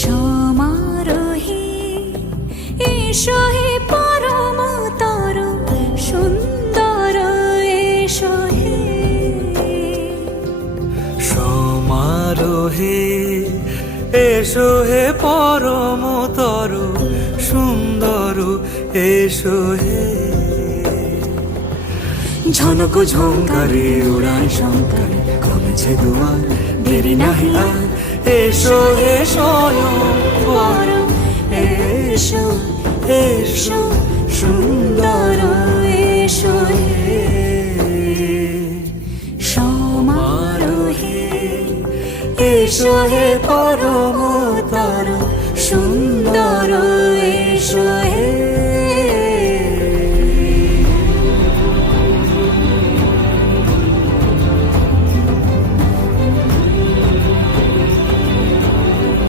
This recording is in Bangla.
সমারোহে এসো হে পরমতর সুন্দর এসো হে। সমারোহে এসো হে পরমতর সুন্দর এসো হে। ঝনক ঝঙ্কারে উড়ায় শঙ্কার কমেছে দুয়ার, দেরি নাহি আর এসো হে স্বয়ং বর। এসো এসো সুন্দর এসো হে। সমারোহে এসো হে